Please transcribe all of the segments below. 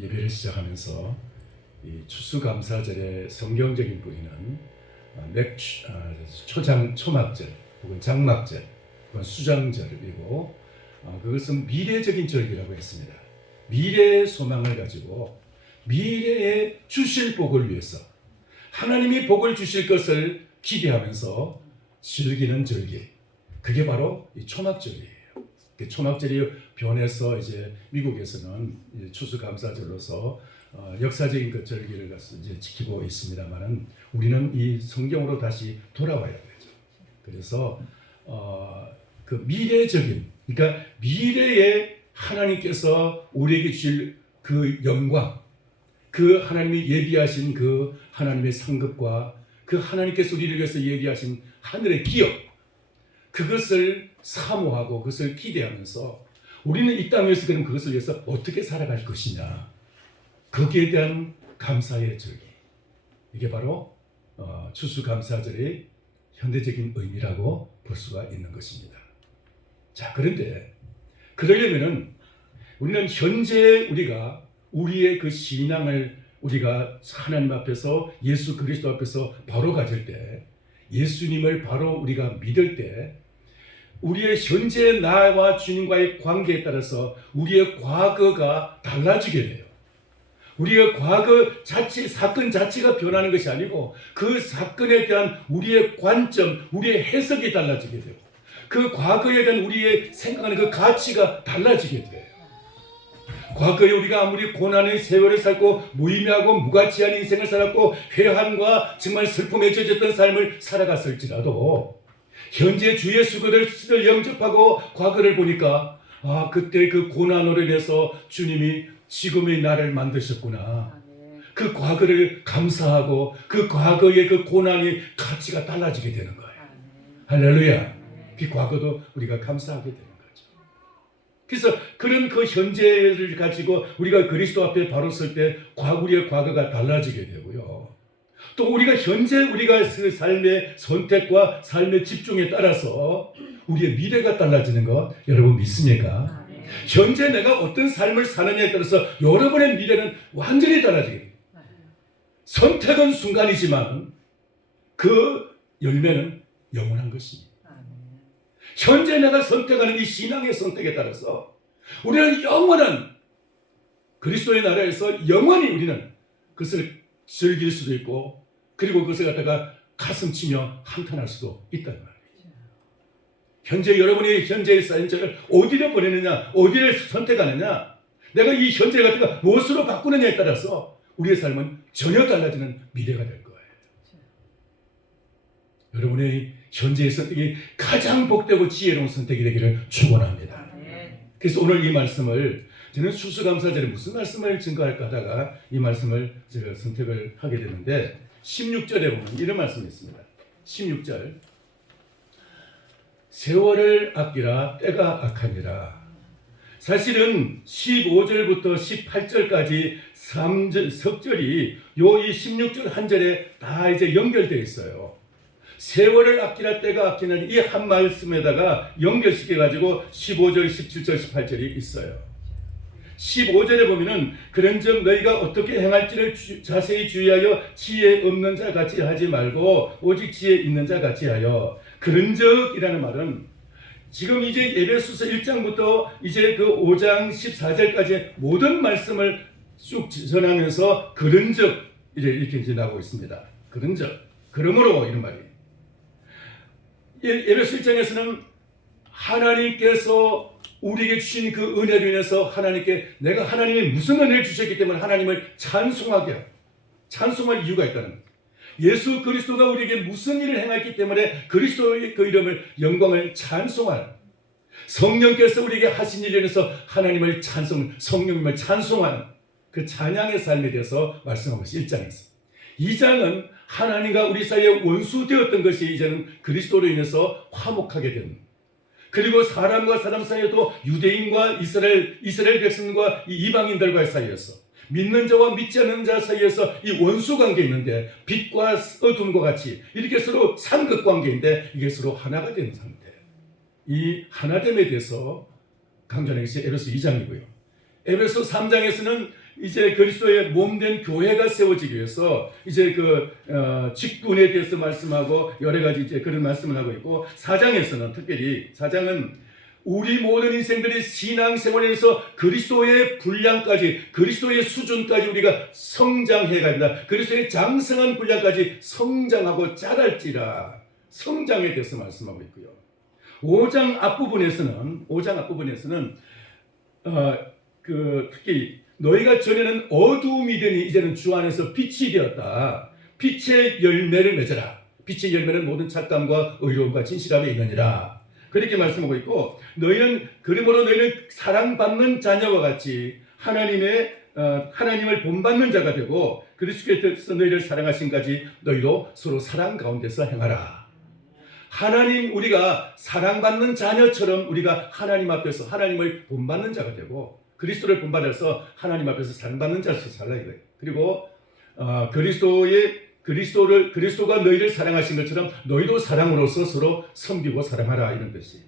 예배를 시작하면서 이 추수감사절의 성경적인 뿌리는 초막절 혹은 장막절 혹은 수장절이고 그것은 미래적인 절기라고 했습니다. 미래의 소망을 가지고 미래에 주실 복을 위해서 하나님이 복을 주실 것을 기대하면서 즐기는 절기, 그게 바로 이 초막절이에요. 초막절이 변해서 이제 미국에서는 추수감사절로서 역사적인 그 절기를 이제 지키고 있습니다만은 우리는 이 성경으로 다시 돌아와야 되죠. 그래서 그 미래적인, 그러니까 미래에 하나님께서 우리에게 주실 그 영광, 그 하나님이 예비하신 그 하나님의 상급과 그 하나님께서 우리를 위해서 예비하신 하늘의 기업, 그것을 사모하고 그것을 기대하면서 우리는 이 땅에서 그럼 그것을 위해서 어떻게 살아갈 것이냐, 거기에 대한 감사의 절기, 이게 바로 추수감사절의 현대적인 의미라고 볼 수가 있는 것입니다. 자, 그런데 그러려면은 우리는 현재 우리의 그 신앙을 우리가 하나님 앞에서 예수 그리스도 앞에서 바로 가질 때, 예수님을 바로 우리가 믿을 때 우리의 현재 나와 주님과의 관계에 따라서 우리의 과거가 달라지게 돼요. 우리의 과거 자체, 사건 자체가 변하는 것이 아니고 그 사건에 대한 우리의 관점, 우리의 해석이 달라지게 되고 그 과거에 대한 우리의 생각하는 그 가치가 달라지게 돼요. 과거에 우리가 아무리 고난의 세월을 살고 무의미하고 무가치한 인생을 살았고 회한과 정말 슬픔에 젖었던 삶을 살아갔을지라도 현재 주 예수 그리스도를 영접하고 과거를 보니까 그때 그 고난으로 인해서 주님이 지금의 나를 만드셨구나. 그 과거를 감사하고 그 과거의 그 고난의 가치가 달라지게 되는 거예요. 할렐루야. 그 과거도 우리가 감사하게 되는 거예요. 그래서 그런 그 현재를 가지고 우리가 그리스도 앞에 바로 설 때 우리의 과거가 달라지게 되고요. 또 우리가 현재 우리가 그 삶의 선택과 삶의 집중에 따라서 우리의 미래가 달라지는 것 여러분 믿습니까? 현재 내가 어떤 삶을 사느냐에 따라서 여러분의 미래는 완전히 달라지게 됩니다. 선택은 순간이지만 그 열매는 영원한 것입니다. 현재 내가 선택하는 이 신앙의 선택에 따라서 우리는 영원한 그리스도의 나라에서 영원히 우리는 그것을 즐길 수도 있고 그리고 그것을 갖다가 가슴치며 한탄할 수도 있다는 말이에요. 현재 여러분이 현재의 현재를 어디로 보내느냐, 어디를 선택하느냐, 내가 이 현재 갖다가 무엇으로 바꾸느냐에 따라서 우리의 삶은 전혀 달라지는 미래가 될 거예요. 여러분의 현재의 선택이 가장 복되고 지혜로운 선택이 되기를 축원합니다. 그래서 오늘 이 말씀을 저는 추수감사절에 무슨 말씀을 증거할까 하다가 이 말씀을 제가 선택을 하게 되는데 16절에 보면 이런 말씀이 있습니다. 16절 세월을 아끼라 때가 악하니라. 사실은 15절부터 18절까지 3절, 석절이 이 16절 한 절에 다 이제 연결되어 있어요. 세월을 아끼라 때가 아끼는 이 한 말씀에다가 연결시켜가지고 15절, 17절, 18절이 있어요. 15절에 보면은 그런즉 너희가 어떻게 행할지를 자세히 주의하여 지혜 없는 자 같이 하지 말고 오직 지혜 있는 자 같이 하여. 그런즉이라는 말은 지금 이제 에베소서 1장부터 이제 그 5장 14절까지 모든 말씀을 쭉 전하면서 그런즉 이렇게 이제 나오고 있습니다. 그런즉 그러므로 이런 말이에요. 에베소 1장에서는 하나님께서 우리에게 주신 그 은혜로 인해서 하나님께 내가 하나님이 무슨 은혜를 주셨기 때문에 하나님을 찬송할 이유가 있다는 거예요. 예수 그리스도가 우리에게 무슨 일을 행했기 때문에 그리스도의 그 이름을 영광을 찬송하는, 성령께서 우리에게 하신 일에 대해서 하나님을 성령님을 찬송하는 그 찬양의 삶에 대해서 말씀한 것이 1장에서. 2장은 하나님과 우리 사이에 원수되었던 것이 이제는 그리스도로 인해서 화목하게 됩니다. 그리고 사람과 사람 사이에도 유대인과 이스라엘 백성과 이방인들과의 사이에서 믿는 자와 믿지 않는 자 사이에서 이 원수 관계에 있는데 빛과 어둠과 같이 이렇게 서로 상극 관계인데 이게 서로 하나가 된 상태. 이 하나됨에 대해서 강조하는 것이 에베소 2장이고요. 에베소 3장에서는 이제 그리스도의 몸된 교회가 세워지기 위해서 이제 직분에 대해서 말씀하고 여러 가지 이제 그런 말씀을 하고 있고, 4장에서는 특별히 4장은 우리 모든 인생들이 신앙생활에서 그리스도의 분량까지, 그리스도의 수준까지 우리가 성장해 갑니다. 그리스도의 장성한 분량까지 성장하고 자랄지라, 성장에 대해서 말씀하고 있고요. 5장 앞부분에서는 특히 너희가 전에는 어두움이 되니 이제는 주 안에서 빛이 되었다. 빛의 열매를 맺어라. 빛의 열매는 모든 착감과 의로움과 진실함에 있느니라. 그렇게 말씀하고 있고, 그러므로 너희는 사랑받는 자녀와 같이 하나님을 본받는 자가 되고, 그리스도께서 너희를 사랑하신까지 너희도 서로 사랑 가운데서 행하라. 우리가 사랑받는 자녀처럼 우리가 하나님 앞에서 하나님을 본받는 자가 되고, 그리스도를 본받아서 하나님 앞에서 사랑받는 자로서 살라 이거예요. 그리고 그리스도가 너희를 사랑하신 것처럼 너희도 사랑으로서 서로 섬기고 사랑하라, 이런 뜻이.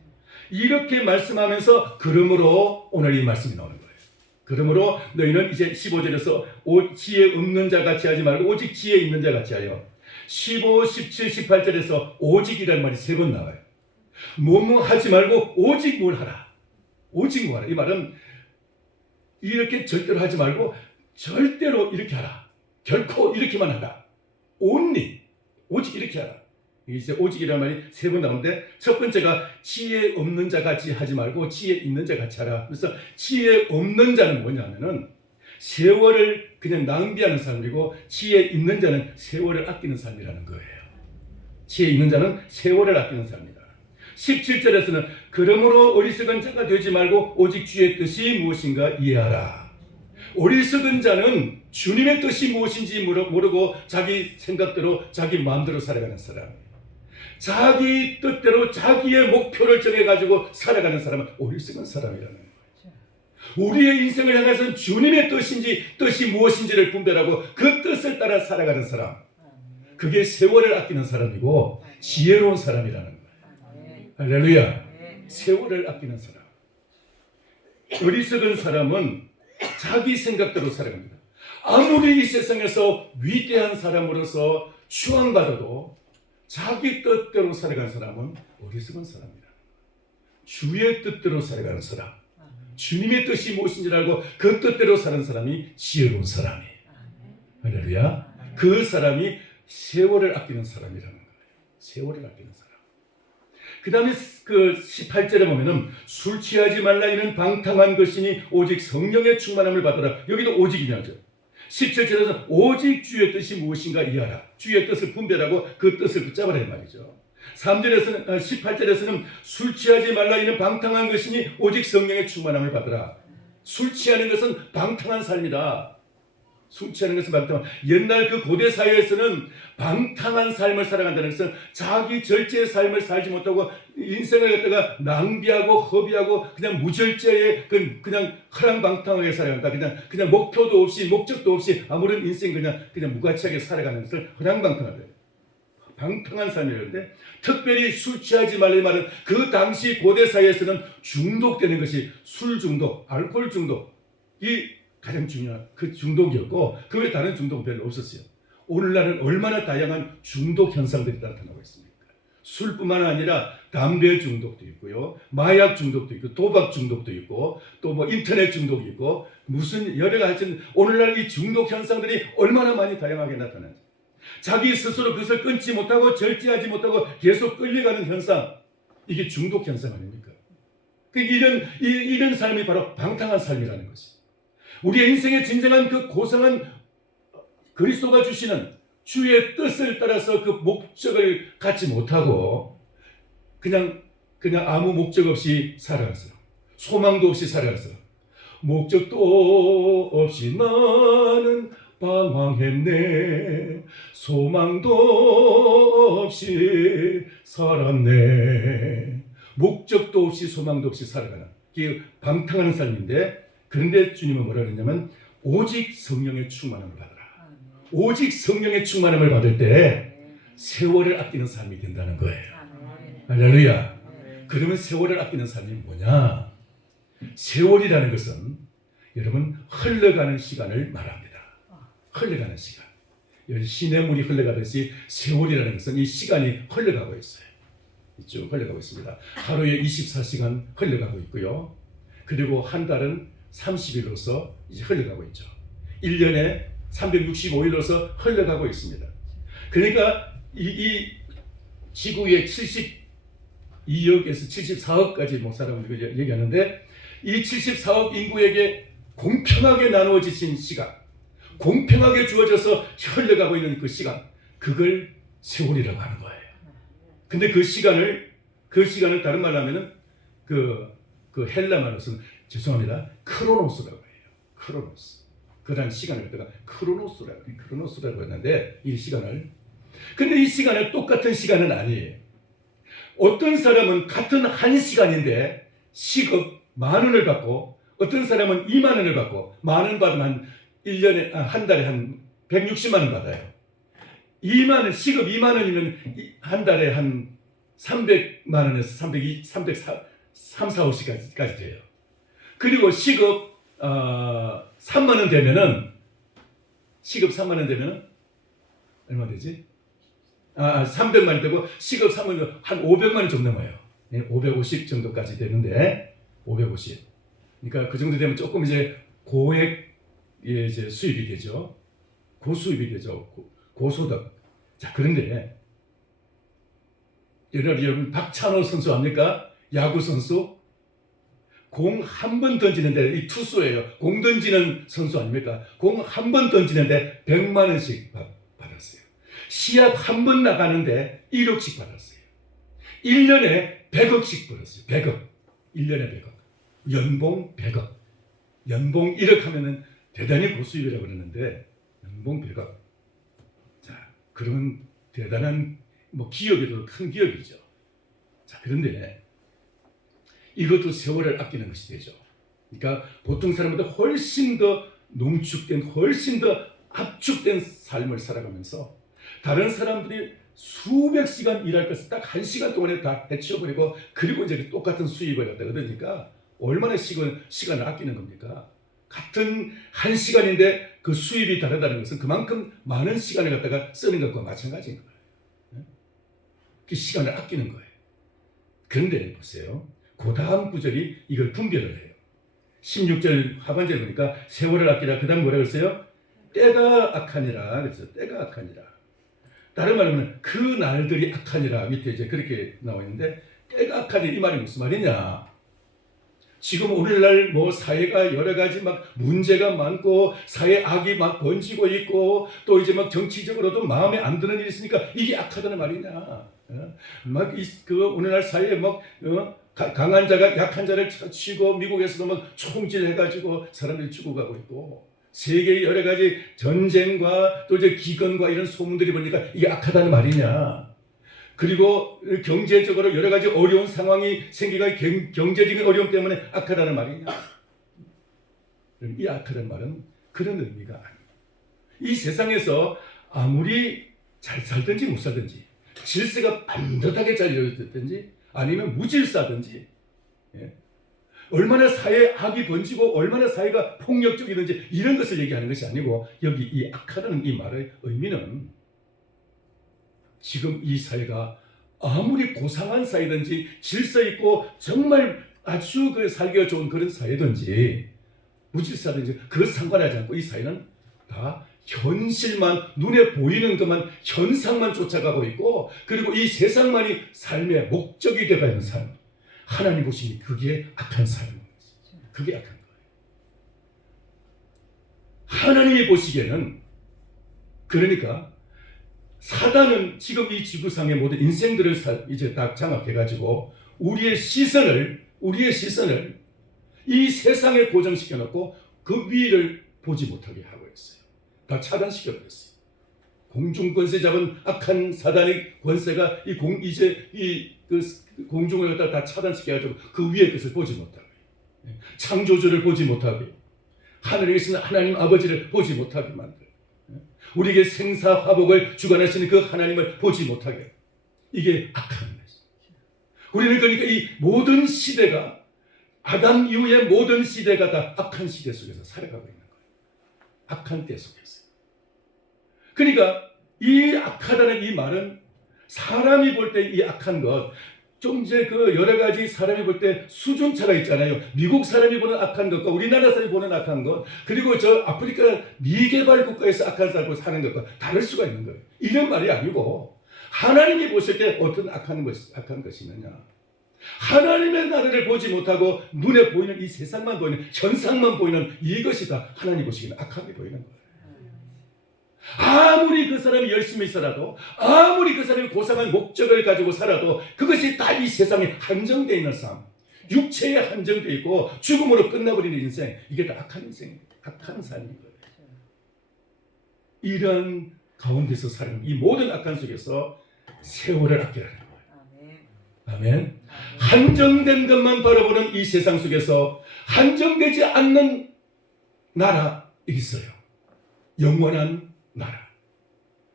이렇게 말씀하면서 그러므로 오늘 이 말씀이 나오는 거예요. 그러므로 너희는 이제 15절에서 지혜 없는 자 같이 하지 말고 오직 지혜 있는 자 같이 하여. 15, 17, 18절에서 오직이라는 말이 3번 나와요. 뭐뭐 하지 말고 오직 뭘 하라. 오직 뭐 하라. 이 말은 이렇게 절대로 하지 말고 절대로 이렇게 하라. 결코 이렇게만 하라. only, 오직 이렇게 하라. 이제 오직이라는 말이 3번 나오는데, 첫 번째가 지혜 없는 자 같이 하지 말고 지혜 있는 자 같이 하라. 그래서 지혜 없는 자는 뭐냐면은 세월을 그냥 낭비하는 삶이고, 지혜 있는 자는 세월을 아끼는 삶이라는 거예요. 지혜 있는 자는 세월을 아끼는 삶이다. 17절에서는 그러므로 어리석은 자가 되지 말고 오직 주의 뜻이 무엇인가 이해하라. 어리석은 자는 주님의 뜻이 무엇인지 모르고 자기 생각대로 자기 마음대로 살아가는 사람, 자기 뜻대로 자기의 목표를 정해가지고 살아가는 사람은 어리석은 사람이라는 거예요. 우리의 인생을 향해서는 주님의 뜻이 무엇인지를 분별하고 그 뜻을 따라 살아가는 사람, 그게 세월을 아끼는 사람이고 지혜로운 사람이라는 거예요. 할렐루야. 세월을 아끼는 사람. 어리석은 사람은 자기 생각대로 살아갑니다. 아무리 이 세상에서 위대한 사람으로서 추앙받아도 자기 뜻대로 살아가는 사람은 어리석은 사람이다. 주의 뜻대로 살아가는 사람, 주님의 뜻이 무엇인지 알고 그 뜻대로 사는 사람이 지혜로운 사람이에요. 할렐루야. 그 사람이 세월을 아끼는 사람이라는 거예요. 세월을 아끼는 사람. 그 다음에 18절에 보면은 술 취하지 말라 이는 방탕한 것이니 오직 성령의 충만함을 받아라. 여기도 오직이냐죠. 17절에서 오직 주의 뜻이 무엇인가 이해하라. 주의 뜻을 분별하고 그 뜻을 붙잡으라 이 말이죠. 18절에서는 술 취하지 말라 이는 방탕한 것이니 오직 성령의 충만함을 받으라. 술 취하는 것은 방탕한 삶이다. 술 취하는 것은 방탕한. 옛날 그 고대 사회에서는 방탕한 삶을 살아간다는 것은 자기 절제의 삶을 살지 못하고 인생을 갖다가 낭비하고 허비하고 그냥 무절제에 그냥 허랑방탕하게 살아간다. 그냥 목표도 없이 목적도 없이 아무런 인생 그냥 무가치하게 살아가는 것을 허랑방탕하다. 방탕한 삶이라는데, 특별히 술 취하지 말라는 말은 그 당시 고대 사회에서는 중독되는 것이 술 중독, 알코올 중독이 가장 중요한 그 중독이었고, 그 외에 다른 중독은 별로 없었어요. 오늘날은 얼마나 다양한 중독 현상들이 나타나고 있습니까? 술뿐만 아니라 담배 중독도 있고요, 마약 중독도 있고, 도박 중독도 있고, 또 뭐 인터넷 중독이 있고, 무슨 여러 가지 오늘날 이 중독 현상들이 얼마나 많이 다양하게 나타나죠. 자기 스스로 그것을 끊지 못하고 절제하지 못하고 계속 끌려가는 현상, 이게 중독 현상 아닙니까? 이런 삶이 바로 방탕한 삶이라는 것이. 우리의 인생의 진정한 그 고상한 그리스도가 주시는 주의 뜻을 따라서 그 목적을 갖지 못하고 그냥 아무 목적 없이 살아가서, 소망도 없이 살아가서, 목적도 없이 나는 방황했네, 소망도 없이 살았네. 목적도 없이 소망도 없이 살아가는 그 방탕하는 삶인데, 그런데 주님은 뭐라 그랬냐면 오직 성령의 충만함을 받으라. 오직 성령의 충만함을 받을 때 세월을 아끼는 삶이 된다는 거예요. 할렐루야. 그러면 세월을 아끼는 삶이 뭐냐? 세월이라는 것은 여러분 흘러가는 시간을 말합니다. 흘러가는 시간. 시냇물이 흘러가듯이 세월이라는 것은 이 시간이 흘러가고 있어요. 쭉 흘러가고 있습니다. 하루에 24시간 흘러가고 있고요. 그리고 한 달은 30일로서 이제 흘러가고 있죠. 1년에 365일로서 흘러가고 있습니다. 그러니까 이 지구의 72억에서 74억까지 뭐 사람들이 얘기하는데 이 74억 인구에게 공평하게 나누어지신 시간, 공평하게 주어져서 흘러가고 있는 그 시간, 그걸 세월이라고 하는 거예요. 근데 그 시간을 다른 말로 하면은 그 헬라 말로서는 죄송합니다. 크로노스라고 해요. 크로노스. 그다음 시간을 갖다가 크로노스라고 했는데 이 시간을. 근데 이 시간은 똑같은 시간은 아니에요. 어떤 사람은 같은 한 시간인데 시급 10,000원을 받고 어떤 사람은 20,000원을 받고 10,000원 받으면 한 달에 한 160만 원 받아요. 2만 시급 2만 원이면 한 달에 한 300만 원에서 3, 4, 5시까지 돼요. 그리고 시급 3만 원 되면은 얼마 되지? 300만 원 되고 시급 3만 원 한 500만 원 정도 넘어요. 550 정도까지 되는데 550. 그러니까 그 정도 되면 조금 이제 고액 이제 수입이 되죠. 고수입이 되죠. 고소득. 자, 그런데 여러분 박찬호 선수 압니까? 야구 선수. 공 한 번 던지는데 이 투수예요. 공 던지는 선수 아닙니까? 공 한 번 던지는데 100만 원씩 받았어요. 시합 한 번 나가는데 1억씩 받았어요. 1년에 100억씩 벌었어요. 100억. 1년에 100억. 연봉 100억. 연봉 1억 하면은 대단히 고수입이라고 그러는데 연봉 100억. 자, 그러면 대단한 뭐 기업에도 큰 기업이죠. 자, 그런데 이것도 세월을 아끼는 것이 되죠. 그러니까 보통 사람보다 훨씬 더 농축된, 훨씬 더 압축된 삶을 살아가면서 다른 사람들이 수백 시간 일할 것을 딱 1시간 동안에 다 해치워버리고 그리고 이제 똑같은 수입을 갖다 얻으니까 얼마나 시간을 아끼는 겁니까? 같은 1시간인데 그 수입이 다르다는 것은 그만큼 많은 시간을 갖다가 쓰는 것과 마찬가지인 거예요. 그 시간을 아끼는 거예요. 그런데 보세요. 그 다음 구절이 이걸 분별을 해요. 16절 하반절에 보니까 세월을 아끼라. 그 다음 뭐라고 했어요? 때가 악하니라. 그래서 때가 악하니라. 다른 말로 하면 그 날들이 악하니라. 밑에 이제 그렇게 나와 있는데 때가 악하니 이 말이 무슨 말이냐? 지금 오늘날 뭐 사회가 여러 가지 막 문제가 많고 사회 악이 막 번지고 있고 또 이제 막 정치적으로도 마음에 안 드는 일이 있으니까 이게 악하다는 말이냐? 막 그 오늘날 사회에 막 강한 자가 약한 자를 치고 미국에서도 막 총질해가지고 사람들이 죽어가고 있고 세계의 여러 가지 전쟁과 또 이제 기근과 이런 소문들이 보니까 이게 악하다는 말이냐? 그리고 경제적으로 여러 가지 어려운 상황이 생기가 경제적인 어려움 때문에 악하다는 말이냐? 이 악하다는 말은 그런 의미가 아닙니다. 이 세상에서 아무리 잘 살든지 못 살든지 질서가 반듯하게 잘 이루어졌든지 아니면 무질서든지 얼마나 사회에 악이 번지고 얼마나 사회가 폭력적이든지 이런 것을 얘기하는 것이 아니고 여기 이 악하다는 이 말의 의미는 지금 이 사회가 아무리 고상한 사회든지 질서 있고 정말 아주 그 살기가 좋은 그런 사회든지 무질서든지 그것 상관하지 않고 이 사회는 다 현실만 눈에 보이는 것만 현상만 쫓아가고 있고 그리고 이 세상만이 삶의 목적이 되어 있는 삶. 하나님 보시니 그게 악한 삶입니다. 그게 악한 거예요. 하나님이 보시기에는 그러니까 사단은 지금 이 지구상의 모든 인생들을 이제 다 장악해가지고 우리의 시선을 이 세상에 고정시켜 놓고 그 위를 보지 못하게 하고 있어요. 다 차단시켜 버렸어요. 공중 권세 잡은 악한 사단의 권세가 그 공중을 갖다 다 차단시켜가지고 그 위의 것을 보지 못하게, 창조주를 보지 못하게, 하늘에 계신 하나님 아버지를 보지 못하게 만들. 우리에게 생사화복을 주관하시는 그 하나님을 보지 못하게. 이게 악한 것이죠. 우리는 그러니까 이 모든 시대가 아담 이후의 모든 시대가 다 악한 시대 속에서 살아가고 있는 거예요. 악한 때 속에서. 그러니까 이 악하다는 이 말은 사람이 볼 때 이 악한 것, 좀 이제 그 여러 가지 사람이 볼 때 수준차가 있잖아요. 미국 사람이 보는 악한 것과 우리나라 사람이 보는 악한 것, 그리고 저 아프리카 미개발 국가에서 악한 사람을 사는 것과 다를 수가 있는 거예요. 이런 말이 아니고 하나님이 보실 때 어떤 악한 것이 있느냐. 하나님의 나라를 보지 못하고 눈에 보이는 이 세상만 보이는 현상만 보이는 이것이 다 하나님 보시기는 악하게 보이는 거예요. 아무리 그 사람이 열심히 살아도, 아무리 그 사람이 고상한 목적을 가지고 살아도 그것이 다 이 세상에 한정되어 있는 삶, 육체에 한정되어 있고 죽음으로 끝나버리는 인생, 이게 다 악한 인생, 악한 삶인 거예요. 이런 가운데서 사는 이 모든 악한 속에서 세월을 아끼라는 거예요. 아멘. 한정된 것만 바라보는 이 세상 속에서 한정되지 않는 나라 있어요. 영원한 나라.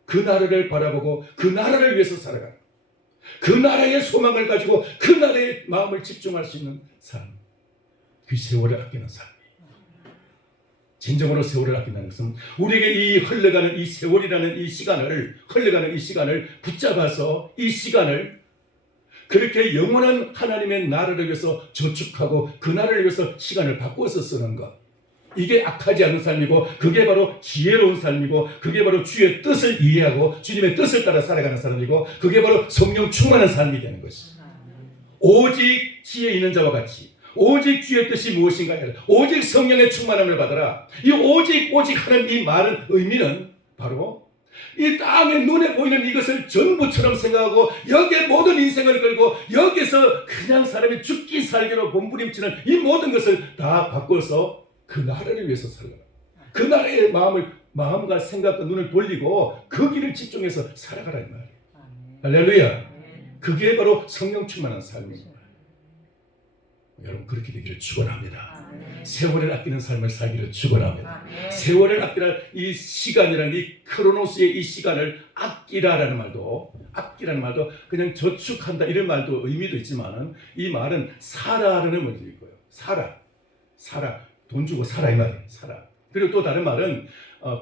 그 나라를 바라보고 그 나라를 위해서 살아가는, 그 나라의 소망을 가지고 그 나라의 마음을 집중할 수 있는 삶. 그 세월을 아끼는 삶. 진정으로 세월을 아낀다는 것은 우리에게 이 흘러가는 이 세월이라는 이 시간을, 흘러가는 이 시간을 붙잡아서 이 시간을 그렇게 영원한 하나님의 나라를 위해서 저축하고 그 나라를 위해서 시간을 바꿔서 쓰는 것. 이게 악하지 않은 삶이고 그게 바로 지혜로운 삶이고 그게 바로 주의 뜻을 이해하고 주님의 뜻을 따라 살아가는 사람이고 그게 바로 성령 충만한 삶이 되는 것이. 오직 지혜 있는 자와 같이 오직 주의 뜻이 무엇인가 해라. 오직 성령의 충만함을 받아라. 이 오직 하는 이 말은 의미는 바로 이 땅에 눈에 보이는 이것을 전부처럼 생각하고 여기에 모든 인생을 걸고 여기서 그냥 사람이 죽기 살기로 몸부림치는 이 모든 것을 다 바꿔서 그 나라를 위해서 살아라. 그 나라의 마음과 생각과 눈을 돌리고 그 길을 집중해서 살아가라 이 말이에요. 할렐루야. 그게 바로 성령 충만한 삶입니다. 여러분 그렇게 되기를 축원합니다. 세월을 아끼는 삶을 살기를 축원합니다. 세월을 아끼라 이 시간이라는 이 크로노스의 이 시간을 아끼라라는 말도 그냥 저축한다 이런 말도 의미도 있지만은 이 말은 살아라는 의미도 있고요. 살아 돈 주고 살아 이 말이에요. 살아. 그리고 또 다른 말은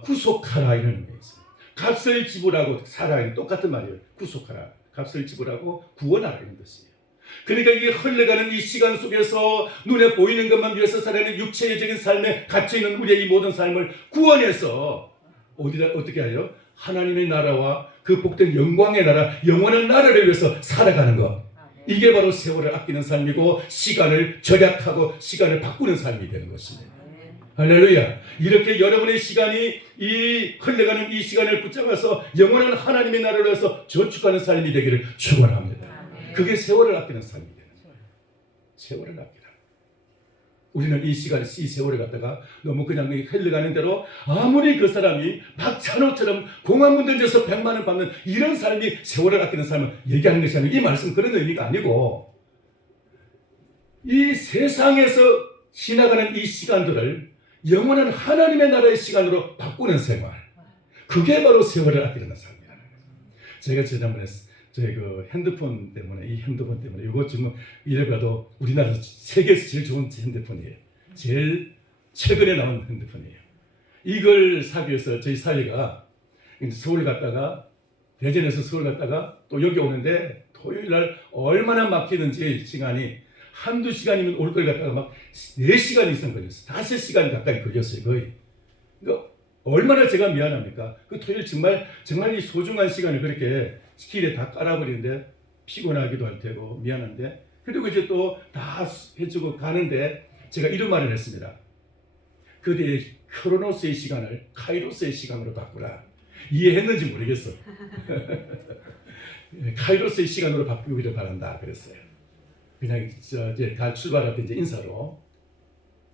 구속하라 이런 의미가 있어요. 값을 지불하고 살아 똑같은 말이에요. 구속하라. 값을 지불하고 구원하라 이런 뜻이에요. 그러니까 이게 흘러가는 이 시간 속에서 눈에 보이는 것만 위해서 살아가는 육체적인 삶에 갇혀있는 우리의 이 모든 삶을 구원해서 어떻게 하여? 하나님의 나라와 그 복된 영광의 나라, 영원한 나라를 위해서 살아가는 것. 이게 바로 세월을 아끼는 삶이고 시간을 절약하고 시간을 바꾸는 삶이 되는 것입니다. 할렐루야. 이렇게 여러분의 시간이 이 흘러가는 이 시간을 붙잡아서 영원한 하나님의 나라를 위해서 저축하는 삶이 되기를 축원합니다. 그게 세월을 아끼는 삶이 되는 거예요. 세월을 아끼라. 우리는 이 시간, 이 세월을 갖다가 너무 그냥 흘러가는 대로 아무리 그 사람이 박찬호처럼 공화문 던져서 100만 원 받는 이런 삶이 세월을 아끼는 삶을 얘기하는 것이 아니고 이 말씀 그런 의미가 아니고 이 세상에서 지나가는 이 시간들을 영원한 하나님의 나라의 시간으로 바꾸는 생활. 그게 바로 세월을 아끼는 삶이라는 거예요. 제가 지난번에 저희 그 핸드폰 때문에 이거 지금 이래봐도 우리나라 세계에서 제일 좋은 핸드폰이에요. 제일 최근에 나온 핸드폰이에요. 이걸 사기 위해서 저희 사위가 서울 갔다가 대전에서 서울 갔다가 또 여기 오는데 토요일 날 얼마나 막히는지 시간이 한두 시간이면 올 걸 갖다가 막 4시간 이상 걸렸어요. 5시간 가까이 걸렸어요. 거의. 그러니까 얼마나 제가 미안합니까? 그 토요일 정말 이 소중한 시간을 그렇게 길에 다 깔아버리는데 피곤하기도 할 테고 미안한데 그리고 이제 또 다 해주고 가는데 제가 이런 말을 했습니다. 그대의 크로노스의 시간을 카이로스의 시간으로 바꾸라. 이해했는지 모르겠어. 카이로스의 시간으로 바꾸기를 바란다 그랬어요. 그냥 이제 다 출발할 때 이제 인사로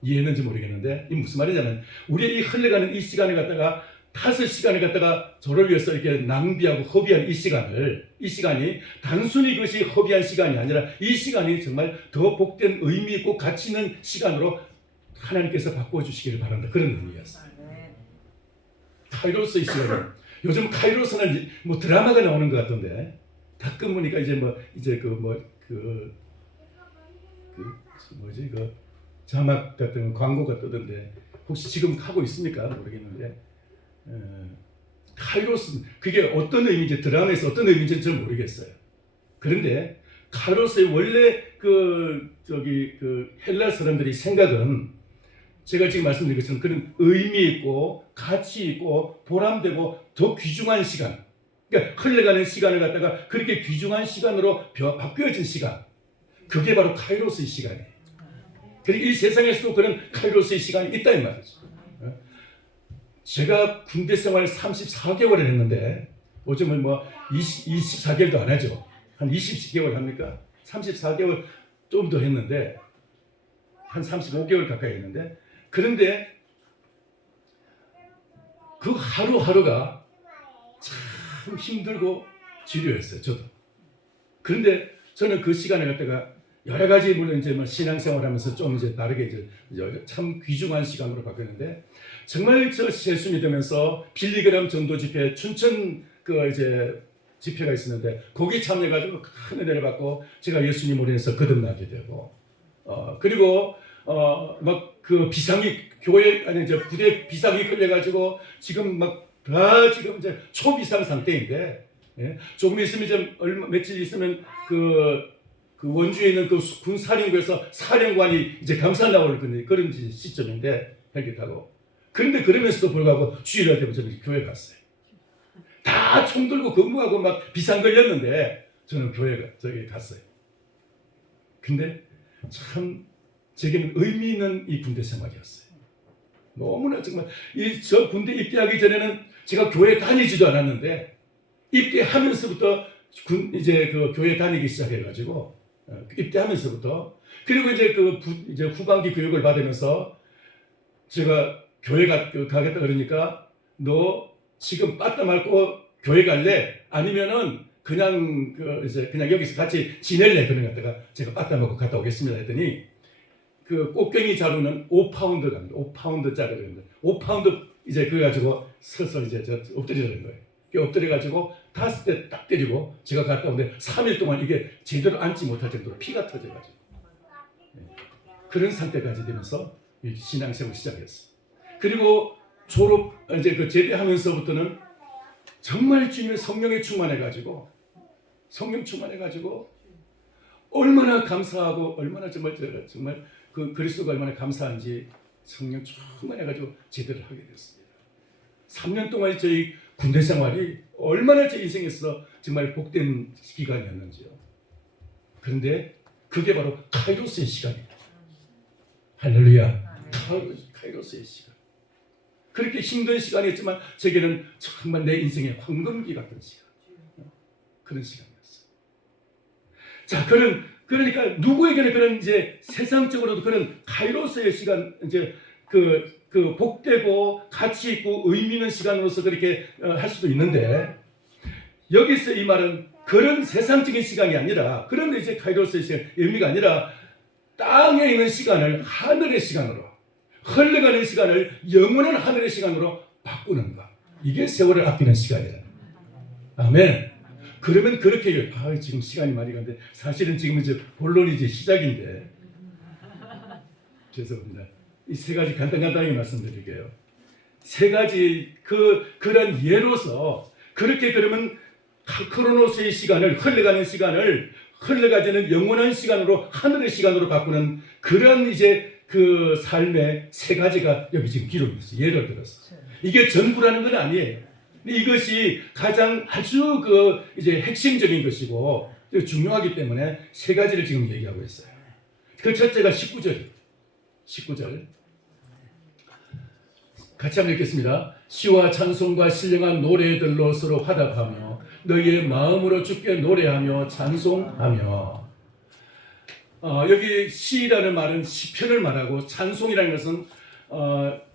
이해했는지 모르겠는데 이 무슨 말이냐면 우리의 이 흘러가는 이 시간을 갖다가 5시간을 갖다가 저를 위해서 이렇게 낭비하고 허비한 이 시간이 단순히 그것이 허비한 시간이 아니라 이 시간이 정말 더 복된 의미 있고 가치 있는 시간으로 하나님께서 바꿔주시기를 바란다. 그런 의미였어요. 카이로스의 시간은 요즘 카이로스는 뭐 드라마가 나오는 것 같던데 가끔 보니까 이제 뭐지 자막 같은 광고가 뜨던데 혹시 지금 하고 있습니까? 모르겠는데 카이로스 그게 어떤 의미인지 드라마에서 어떤 의미인지 잘 모르겠어요. 그런데 카이로스의 원래 그 헬라 사람들이 생각은 제가 지금 말씀드린 것처럼 그런 의미 있고 가치 있고 보람되고 더 귀중한 시간, 그러니까 흘러가는 시간을 갖다가 그렇게 귀중한 시간으로 바뀌어진 시간, 그게 바로 카이로스의 시간이에요. 그리고 이 세상에서도 그런 카이로스의 시간이 있다 이 말이죠. 제가 군대 생활 34개월을 했는데 요즘은 뭐 24개월도 안 하죠. 한 20개월 합니까? 34개월 좀 더 했는데 한 35개월 가까이 했는데 그런데 그 하루하루가 참 힘들고 지루했어요. 저도. 그런데 저는 그 시간을 갖다가 여러 가지 물론 이제 뭐 신앙생활하면서 좀 이제 다르게 이제 참 귀중한 시간으로 바뀌었는데 정말 저 세순이 되면서 빌리그람 전도 집회 춘천 그 이제 집회가 있었는데 거기 참여해가지고 큰 은혜를 받고 제가 예수님으로 인해서 거듭나게 되고 그리고 막 그 비상이 교회 아니 이제 부대 비상이 걸려가지고 지금 막 다 지금 이제 초비상 상태인데 예? 조금 있으면 이제 며칠 있으면 그 원주에 있는 그 군사령부에서 사령관이 이제 감사 나올 그런 시점인데 헬기타고 그런데 그러면서도 불구하고 주일날 되면 저는 교회 갔어요. 다 총 들고 근무하고 막 비상 걸렸는데 저는 저기 갔어요. 근데 참 제게는 의미 있는 이 군대 생활이었어요. 너무나 정말 저 군대 입대하기 전에는 제가 교회 다니지도 않았는데 입대하면서부터 이제 그 교회 다니기 시작해가지고 입대하면서부터 그리고 이제 이제 후반기 교육을 받으면서 제가 교회 가겠다 그러니까 너 지금 빠따 말고 교회 갈래? 아니면은 그냥 이제 그냥 여기서 같이 지낼래? 그런 거 갖다가 제가 빠따 먹고 갔다 오겠습니다 했더니 그 꽃갱이 자루는 5파운드 갑니다. 5파운드짜리 5파운드 이제 그래 가지고 서서 이제 엎드리라는 거예요. 엎드려 가지고 5대 딱 때리고 제가 갔다 오는데 3일 동안 이게 제대로 앉지 못할 정도로 피가 터져 가지고 그런 상태까지 되면서 신앙생활을 시작했어요. 그리고 졸업 이제 그 제대하면서부터는 정말 주님의 성령에 충만해 가지고 성령 충만해 가지고 얼마나 감사하고 얼마나 정말 그 그리스도가 얼마나 감사한지 성령 충만해 가지고 제대를 하게 됐습니다. 3년 동안 저희 군대 생활이 얼마나 제 인생에서 정말 복된 기간이었는지요. 그런데 그게 바로 카이로스의 시간입니다. 할렐루야. 카이로스의 시간. 그렇게 힘든 시간이었지만 제게는 정말 내 인생의 황금기 같은 시간. 그런 시간이었어요. 자, 그러니까 누구에게는 그런 이제 세상적으로도 그런 카이로스의 시간 이제 그 복되고 가치 있고 의미 있는 시간으로서 그렇게 할 수도 있는데 여기서 이 말은 그런 세상적인 시간이 아니라 그런 이제 카이로스의 시간 의미가 아니라 땅에 있는 시간을 하늘의 시간으로 흘러가는 시간을 영원한 하늘의 시간으로 바꾸는 것. 이게 세월을 아끼는 시간이다. 아멘. 그러면 그렇게 지금 시간이 많이 가는데 사실은 지금 이제 본론이 이제 시작인데 죄송합니다. 이 세 가지 간단하게 말씀드릴게요. 세 가지 그런 예로서 그렇게 그러면 크로노스의 시간을 흘러가는 시간을 흘러가지는 영원한 시간으로 하늘의 시간으로 바꾸는 그런 이제 그 삶의 세 가지가 여기 지금 기록이 있어요. 예를 들어서 이게 전부라는 건 아니에요. 이것이 가장 아주 이제 핵심적인 것이고 중요하기 때문에 세 가지를 지금 얘기하고 있어요. 그 첫째가 19절. 같이 한번 읽겠습니다. 시와 찬송과 신령한 노래들로 서로 화답하며 너희의 마음으로 주께 노래하며 찬송하며. 여기 시라는 말은 시편을 말하고 찬송이라는 것은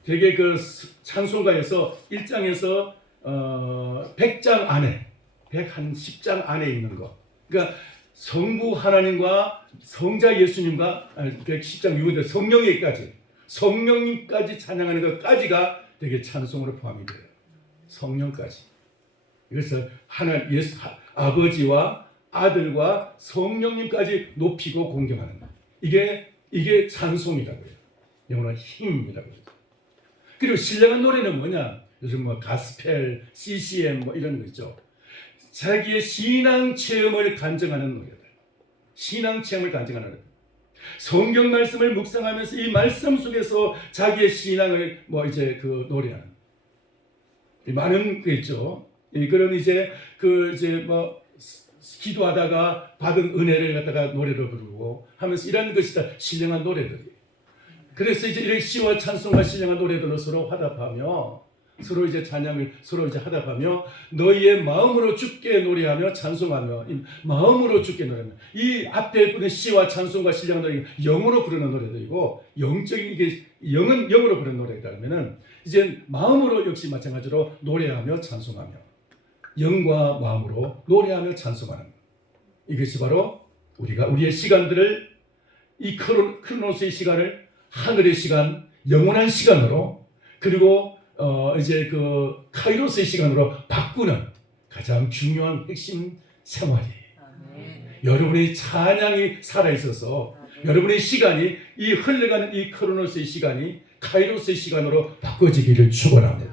되게 그 찬송가에서 1장에서 100장 안에 110장 안에 있는 거. 그러니까 성부 하나님과 성자 예수님과 110장 이후에 성령님까지 찬양하는 것까지가 되게 찬송으로 포함이 돼요. 성령까지. 그래서 예수 아버지와 아들과 성령님까지 높이고 공경하는 것. 이게 찬송이라고요. 영원한 힘이라고 그러죠. 그리고 신령한 노래는 뭐냐? 요즘 뭐 가스펠, CCM 뭐 이런 거 있죠. 자기의 신앙 체험을 간증하는 노래들. 신앙 체험을 간증하는 노래. 성경 말씀을 묵상하면서 이 말씀 속에서 자기의 신앙을 뭐 이제 그 노래하는 많은 게 있죠. 그런 이제 그 이제 뭐 기도하다가 받은 은혜를 갖다가 노래로 부르고 하면서 이런 것이 다 신령한 노래들이. 그래서 이제 이런 시와 찬송과 신령한 노래들로 서로 화답하며 서로 이제 찬양을 서로 이제 화답하며 너희의 마음으로 주께 노래하며 찬송하며 마음으로 주께 노래하며 이 앞에 부르는 시와 찬송과 신령한 노래 영으로 부르는 노래들이고 영적인 이게 영은 영으로 부르는 노래라면은 이제 마음으로 역시 마찬가지로 노래하며 찬송하며 영과 마음으로 노래하며 찬송하는 이것이 바로 우리가 우리의 시간들을 이 크로노스의 시간을 하늘의 시간, 영원한 시간으로 그리고 이제 그 카이로스의 시간으로 바꾸는 가장 중요한 핵심 생활이 여러분의 찬양이 살아있어서 여러분의 시간이 이 흘러가는 이 크로노스의 시간이 카이로스의 시간으로 바꿔지기를 축원합니다.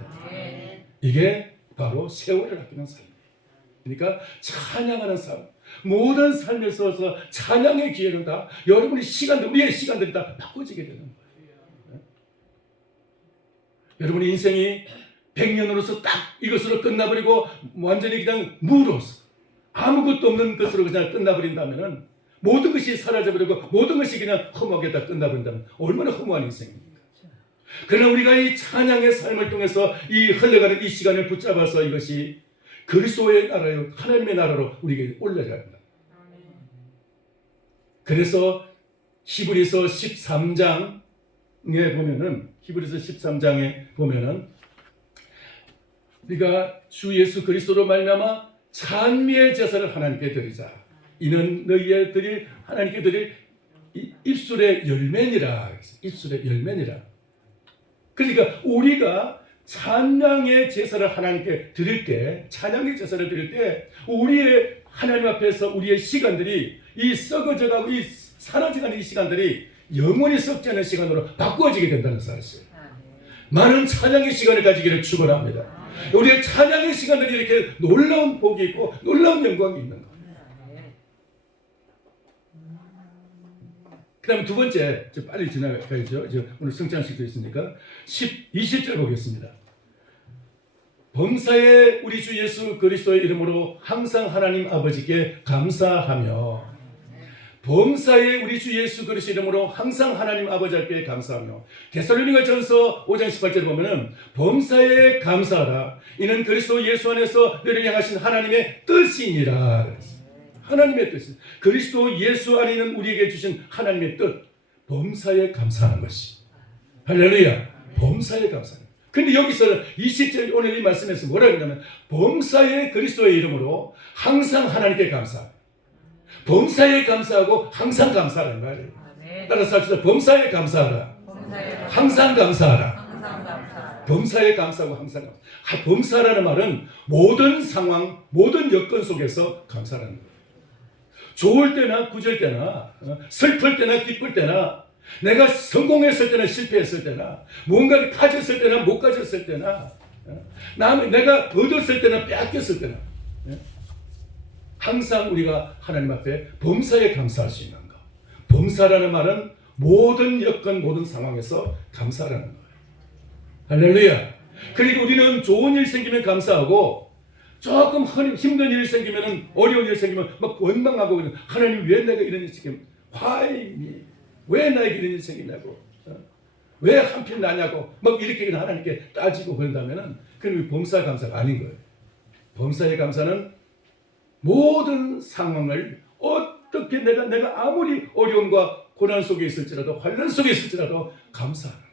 이게 바로 세월을 아끼는 삶이에요. 그러니까 찬양하는 삶, 모든 삶에 있어서 찬양의 기회는 다 여러분의 시간들, 우리의 시간들이 다 바꿔지게 되는 거예요. 여러분의 인생이 100년으로서 딱 이것으로 끝나버리고 완전히 그냥 무로서 아무것도 없는 것으로 그냥 끝나버린다면 모든 것이 사라져버리고 모든 것이 그냥 허무하게 다 끝나버린다면 얼마나 허무한 인생입니까? 그러나 우리가 이 찬양의 삶을 통해서 이 흘러가는 이 시간을 붙잡아서 이것이 그리스도의 나라요 하나님의 나라로 우리에게 올라가야 합니다. 그래서 히브리서 13장에 보면은 히브리서 13장에 보면은 우리가 주 예수 그리스도로 말미암아 찬미의 제사를 하나님께 드리자. 이는 너희의 드릴 하나님께 드릴 입술의 열매니라. 입술의 열매니라. 그러니까 우리가 찬양의 제사를 하나님께 드릴 때, 찬양의 제사를 드릴 때 우리의 하나님 앞에서 우리의 시간들이 이 썩어져가고 이 사라져가는 이 시간들이 영원히 썩지 않는 시간으로 바꾸어지게 된다는 사실. 많은 찬양의 시간을 가지기를 축원합니다. 우리의 찬양의 시간들이 이렇게 놀라운 복이 있고 놀라운 영광이 있는 거예요. 그 다음에 두 번째, 빨리 지나가야죠. 오늘 성찬식도 있으니까 20절 보겠습니다. 범사에 우리 주 예수 그리스도의 이름으로 항상 하나님 아버지께 감사하며 범사에 우리 주 예수 그리스도의 이름으로 항상 하나님 아버지께 감사하며 데살로니가전서 5장 18절에 보면은 범사에 감사하라 이는 그리스도 예수 안에서 너희를 향하신 하나님의 뜻이니라. 하나님의 뜻, 그리스도 예수 안에 있는 우리에게 주신 하나님의 뜻, 범사에 감사하는 것이 할렐루야. 범사에 감사하는. 근데 여기서 20절 오늘 이 말씀에서 뭐라고 하냐면 범사에 그리스도의 이름으로 항상 하나님께 감사. 범사에 감사하고 항상 감사하는 말이에요. 따라서 합시다. 범사에 감사하라. 항상 감사하라. 범사에 감사하고 항상 감사. 범사라는 말은 모든 상황, 모든 여건 속에서 감사라는 거예요. 좋을 때나 구절 때나 슬플 때나 기쁠 때나 내가 성공했을 때나 실패했을 때나 뭔가를 가졌을 때나 못 가졌을 때나 내가 얻었을 때나 빼앗겼을 때나 항상 우리가 하나님 앞에 범사에 감사할 수 있는 것. 범사라는 말은 모든 여건 모든 상황에서 감사라는 거예요. 할렐루야. 그리고 우리는 좋은 일 생기면 감사하고 조금 힘든 일 생기면 어려운 일 생기면 막 원망하고 하나님 왜 내가 이런 일 생기면 Why me? 왜 나에게 이런 일 생기냐고 왜 한필 나냐고 막 이렇게 하나님께 따지고 그런다면 그건 범사 감사가 아닌 거예요. 범사의 감사는 모든 상황을 어떻게 내가 아무리 어려움과 고난 속에 있을지라도 환난 속에 있을지라도 감사하는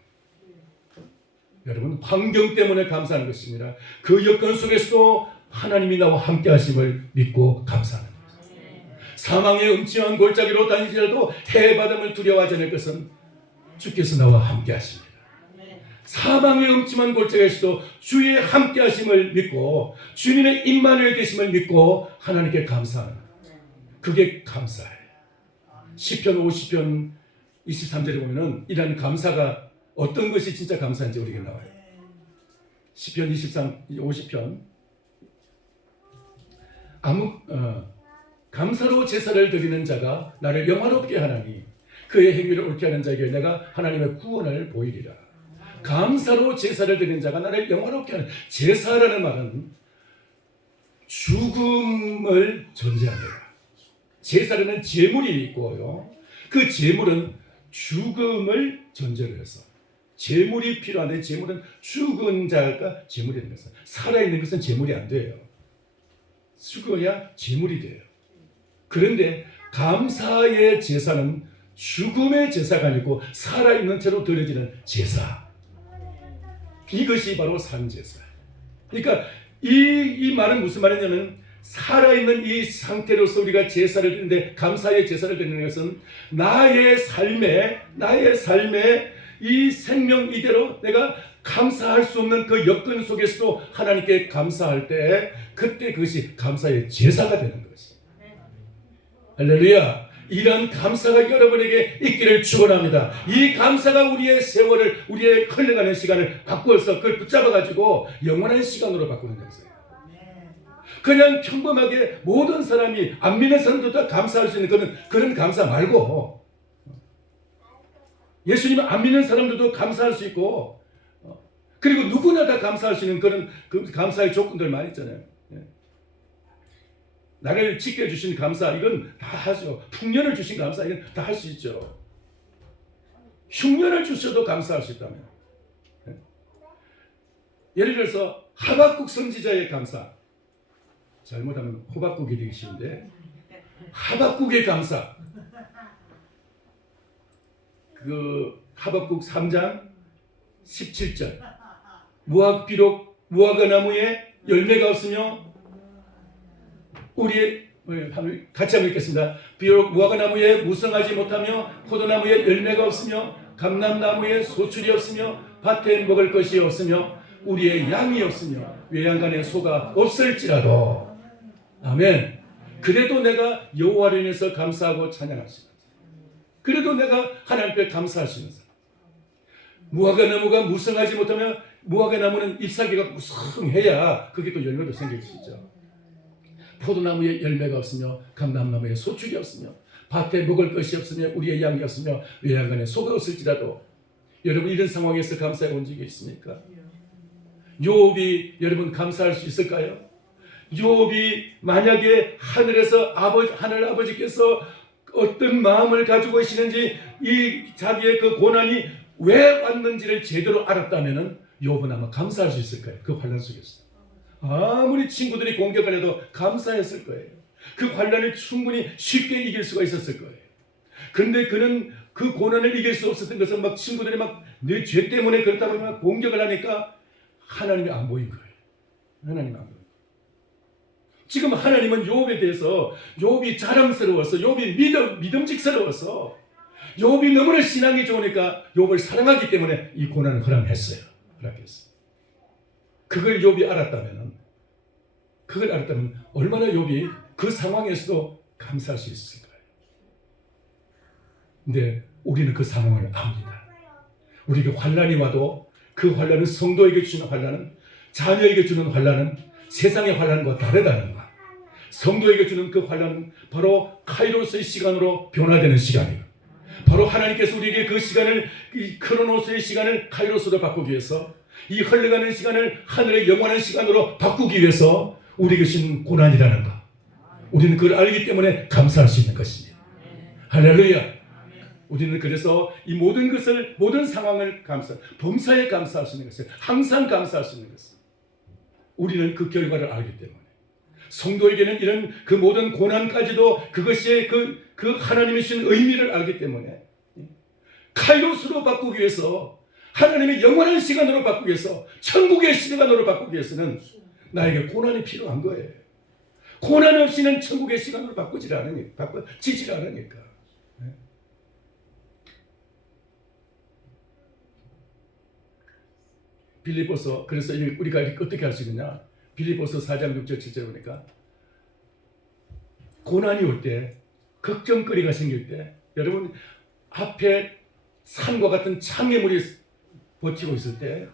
여러분 환경 때문에 감사하는 것입니다. 그 여건 속에서도 하나님이 나와 함께 하심을 믿고 감사하는 것입니다. 사망의 음침한 골짜기로 다니지라도 해바람을 두려워하지 않을 것은 주께서 나와 함께 하십니다. 사망의 음침한 골짜기에서도 주의 함께 하심을 믿고 주님의 임만을 계심을 믿고 하나님께 감사하는 그게 감사예요. 시편 50편 23절에 보면은 이런 감사가 어떤 것이 진짜 감사인지 우리에게 나와요. 시편 50편 감사로 제사를 드리는 자가 나를 영화롭게 하나니 그의 행위를 옳게 하는 자에게 내가 하나님의 구원을 보이리라. 감사로 제사를 드리는 자가 나를 영화롭게 하는, 제사라는 말은 죽음을 전제합니다. 제사라는 제물이 있고요. 그 제물은 죽음을 전제로 해서 제물이 필요한데, 제물은 죽은 자가 제물이 되는 것은, 살아있는 것은 제물이 안 돼요. 죽어야 제물이 돼요. 그런데 감사의 제사는 죽음의 제사가 아니고 살아있는 채로 드려지는 제사. 이것이 바로 산제사. 그러니까 이 말은 무슨 말이냐면, 살아있는 이 상태로서 우리가 제사를 드리는데, 감사의 제사를 드리는 것은 나의 삶에 이 생명 이대로 내가 감사할 수 없는 그 여건 속에서도 하나님께 감사할 때, 그때 그것이 감사의 제사가 되는 것이. 할렐루야. 이런 감사가 여러분에게 있기를 축원합니다. 이 감사가 우리의 세월을, 우리의 흘러가는 시간을 바꾸어서 그걸 붙잡아가지고 영원한 시간으로 바꾸는 것이에요. 그냥 평범하게 모든 사람이, 안 믿는 사람도 다 감사할 수 있는 그런 감사 말고, 예수님은 안 믿는 사람들도 감사할 수 있고, 그리고 누구나 다 감사할 수 있는 그런 감사의 조건들 많이 있잖아요. 나를 지켜주신 감사, 이건 다 하죠. 풍년을 주신 감사, 이건 다 할 수 있죠. 흉년을 주셔도 감사할 수 있다면. 예를 들어서 하박국 선지자의 감사, 잘못하면 호박국이 되기 쉬운데, 하박국의 감사, 그 하박국 3장 17절, 비록 무화과 나무에 열매가 없으며, 같이 한번 읽겠습니다. 비록 무화과 나무에 무성하지 못하며, 포도나무에 열매가 없으며, 감람나무에 소출이 없으며, 밭에 먹을 것이 없으며, 우리의 양이 없으며, 외양간에 소가 없을지라도, 아멘. 그래도 내가 여호와를 인해서 감사하고 찬양할 수 있는, 그래도 내가 하나님께 감사할 수 있는 사람. 무화과 나무가 무성하지 못하면, 무화과 나무는 잎사귀가 무성해야 그게 또 열매도 생길 수 있죠. 포도나무에 열매가 없으며, 감람나무에 소출이 없으며, 밭에 먹을 것이 없으며, 우리의 양이 없으며, 외양간에 소가 없을지라도, 여러분 이런 상황에서 감사해 본 적이 있습니까? 욥이 여러분 감사할 수 있을까요? 욥이 만약에 하늘에서 하늘 아버지께서 어떤 마음을 가지고 계시는지, 이 자기의 그 고난이 왜 왔는지를 제대로 알았다면은 욥은 아마 감사할 수 있을까요? 그 환난 속에서 아무리 친구들이 공격을 해도 감사했을 거예요. 그 환난을 충분히 쉽게 이길 수가 있었을 거예요. 그런데 그는 그 고난을 이길 수 없었던 것은, 막 친구들이 막 내 죄 때문에 그렇다고 막 공격을 하니까 하나님이 안 보인 거예요. 하나님이 안 보인 거예요. 지금 하나님은 욥에 대해서, 욥이 자랑스러워서, 욥이 믿음직스러워서, 욥이 너무나 신앙이 좋으니까 욥을 사랑하기 때문에 이 고난을 허락했어요. 그걸 욥이 알았다면 얼마나 욥이 그 상황에서도 감사할 수 있을까요? 근데 우리는 그 상황을 압니다. 우리에게 환난이 와도 그 환난은, 성도에게 주는 환난은, 자녀에게 주는 환난은 세상의 환난과 다르다는 것. 성도에게 주는 그 환난은 바로 카이로스의 시간으로 변화되는 시간이에요. 바로 하나님께서 우리에게 그 시간을, 이 크로노스의 시간을 카이로스로 바꾸기 위해서, 이 흘러가는 시간을 하늘의 영원한 시간으로 바꾸기 위해서 우리에게 주신 고난이라는 것, 우리는 그걸 알기 때문에 감사할 수 있는 것입니다. 할렐루야. 우리는 그래서 이 모든 것을, 모든 상황을 범사에 감사할 수 있는 것을, 항상 감사할 수 있는 것을, 우리는 그 결과를 알기 때문에, 성도에게는 이런 그 모든 고난까지도 그것이 그 하나님이 주신 의미를 알기 때문에, 카이로스로 바꾸기 위해서, 하나님의 영원한 시간으로 바꾸기 위해서, 천국의 시간으로 바꾸기 위해서는 나에게 고난이 필요한 거예요. 고난 없이는 천국의 시간으로 바꾸지를 않으니까. 빌립보서, 그래서 우리가 어떻게 할 수 있느냐? 빌립보서 4장 6절 7절 보니까, 고난이 올 때, 걱정거리가 생길 때, 여러분 앞에 산과 같은 장애물이 버티고 있을 때,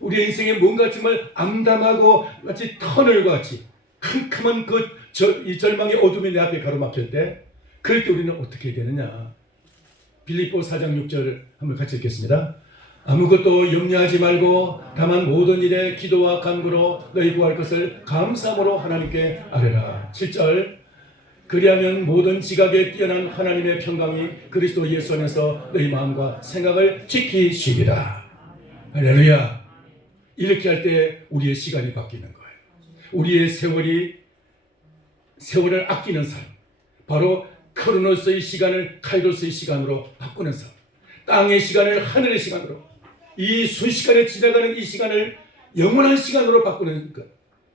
우리의 인생에 뭔가 정말 암담하고 마치 터널과 같이 캄캄한 이 절망의 어둠이 내 앞에 가로막힐 때, 그럴 때 우리는 어떻게 해야 되느냐? 빌립보 4장 6절 한번 같이 읽겠습니다. 아무것도 염려하지 말고 다만 모든 일에 기도와 간구로 너희 구할 것을 감사함으로 하나님께 아뢰라. 7절 그리하면 모든 지각에 뛰어난 하나님의 평강이 그리스도 예수 안에서 너희 마음과 생각을 지키시리라. 할렐루야. 이렇게 할 때 우리의 시간이 바뀌는 거예요. 우리의 세월을 아끼는 삶, 바로 크로노스의 시간을 카이로스의 시간으로 바꾸는 삶, 땅의 시간을 하늘의 시간으로, 이 순식간에 지나가는 이 시간을 영원한 시간으로 바꾸는 것,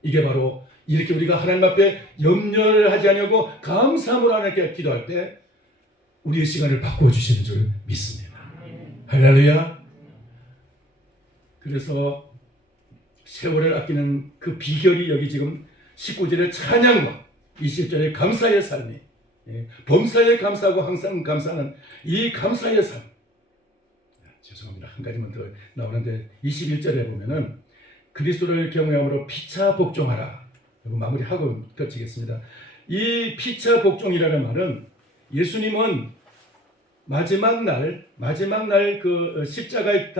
이게 바로 이렇게 우리가 하나님 앞에 염려를 하지 않냐고 감사함으로 하나님께 기도할 때 우리의 시간을 바꿔주시는 줄 믿습니다. 할렐루야. 그래서 세월을 아끼는 그 비결이 여기 지금 19절의 찬양과 20절의 감사의 삶이, 범사에 감사하고 항상 감사하는 이 감사의 삶. 죄송합니다. 한 가지만 더 나오는데 21절에 보면은 그리스도를 경외함으로 피차 복종하라. 이거 마무리하고 끝이겠습니다. 이 피차 복종이라는 말은 예수님은 마지막 날 그 십자가에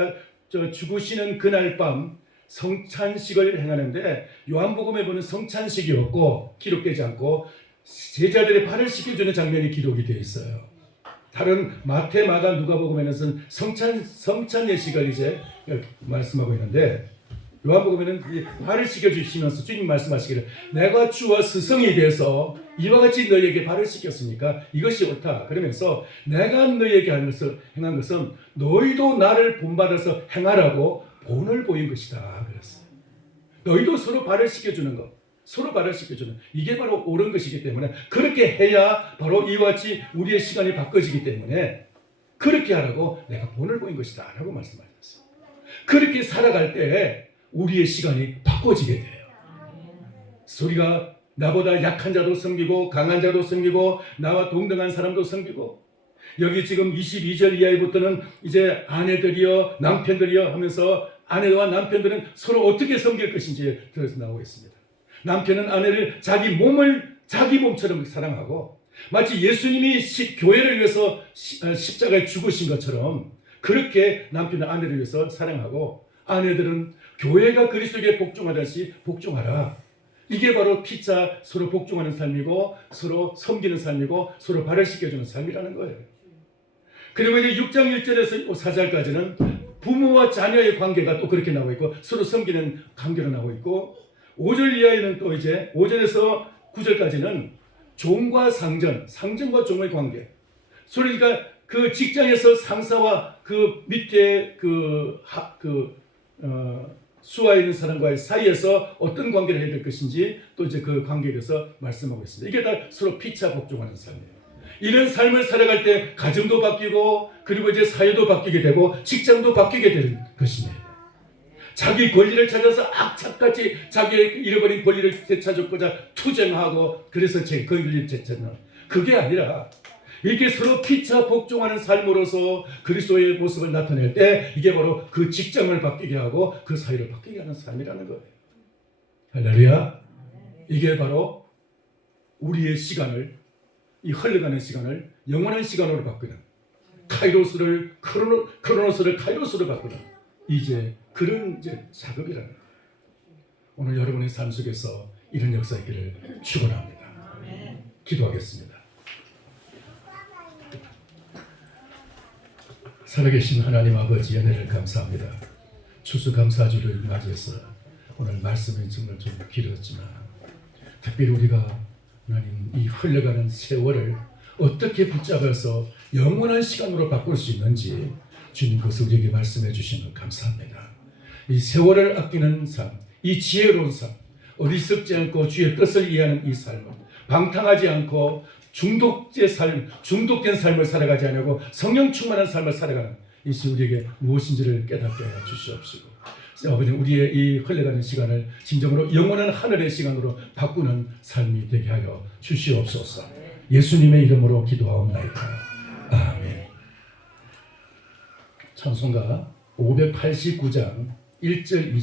죽으시는 그날 밤 성찬식을 행하는데, 요한복음에 보면 성찬식이었고 기록되지 않고 제자들의 발을 씻겨주는 장면이 기록이 되어 있어요. 다른 마태, 마가, 누가복음에는 성찬 예식을 이제 말씀하고 있는데, 요한복음에는 발을 씻겨주시면서 주님 말씀하시기를 내가 주와 스승이 돼서 이와 같이 너희에게 발을 씻겼으니까 이것이 옳다. 그러면서 내가 너희에게 행한 것은 너희도 나를 본받아서 행하라고 본을 보인 것이다. 그랬어요. 너희도 서로 발을 씻겨주는 것, 서로 발을 씻겨주는, 이게 바로 옳은 것이기 때문에, 그렇게 해야 바로 이와 같이 우리의 시간이 바꿔지기 때문에 그렇게 하라고 내가 본을 보인 것이다 라고 말씀하셨어요. 그렇게 살아갈 때 우리의 시간이 바꿔지게 돼요. 우리가 나보다 약한 자도 섬기고 강한 자도 섬기고 나와 동등한 사람도 섬기고, 여기 지금 22절 이하부터는 이제 아내들이여 남편들이여 하면서 아내와 남편들은 서로 어떻게 섬길 것인지 들어서 나오고 있습니다. 남편은 아내를 자기 몸처럼 사랑하고, 마치 예수님이 교회를 위해서 십자가에 죽으신 것처럼 그렇게 남편은 아내를 위해서 사랑하고, 아내들은 교회가 그리스도에게 복종하듯이 복종하라. 이게 바로 피차 서로 복종하는 삶이고 서로 섬기는 삶이고 서로 발을 씻겨주는 삶이라는 거예요. 그리고 이제 6장 1절에서 4절까지는 부모와 자녀의 관계가 또 그렇게 나오고 있고 서로 섬기는 관계로 나오고 있고, 5절 이하에는 또 이제 5절에서 9절까지는 종과 상전과 종의 관계. 그러니까 그 직장에서 상사와 그 밑에 수하에 있는 사람과의 사이에서 어떤 관계를 해야 될 것인지 또 이제 그 관계에 대해서 말씀하고 있습니다. 이게 다 서로 피차 복종하는 삶이에요. 이런 삶을 살아갈 때 가정도 바뀌고, 그리고 이제 사회도 바뀌게 되고, 직장도 바뀌게 되는 것입니다. 자기 권리를 찾아서 악착같이 자기의 잃어버린 권리를 되찾고자 투쟁하고, 그래서 제 권리를 되찾는, 그게 아니라 이렇게 서로 피차 복종하는 삶으로서 그리스도의 모습을 나타낼 때 이게 바로 그 직장을 바뀌게 하고 그 사회를 바뀌게 하는 삶이라는 거예요. 할렐루야. 이게 바로 우리의 시간을, 이 흘러가는 시간을 영원한 시간으로 바꾸는, 크로노스를 카이로스로 바꾸는 이제 그런 작업이라는 거예요. 오늘 여러분의 삶 속에서 이런 역사 있기를 축원합니다. 기도하겠습니다. 살아계신 하나님 아버지, 은혜를 감사합니다. 추수감사주를 맞이해서 오늘 말씀이 정말 좀 길었지만, 특별히 우리가 하나님 이 흘러가는 세월을 어떻게 붙잡아서 영원한 시간으로 바꿀 수 있는지 주님 그것을 우리에게 말씀해 주시는 것 감사합니다. 이 세월을 아끼는 삶, 이 지혜로운 삶, 어리석지 않고 주의 뜻을 이해하는 이 삶은 방탕하지 않고 중독된 삶을 살아가지 않고 성령 충만한 삶을 살아가는 이것이 우리에게 무엇인지를 깨닫게 하여 주시옵시고, 아버지 우리의 이 흘러가는 시간을 진정으로 영원한 하늘의 시간으로 바꾸는 삶이 되게 하여 주시옵소서. 예수님의 이름으로 기도하옵나이다. 아멘. 찬송가 589장 1절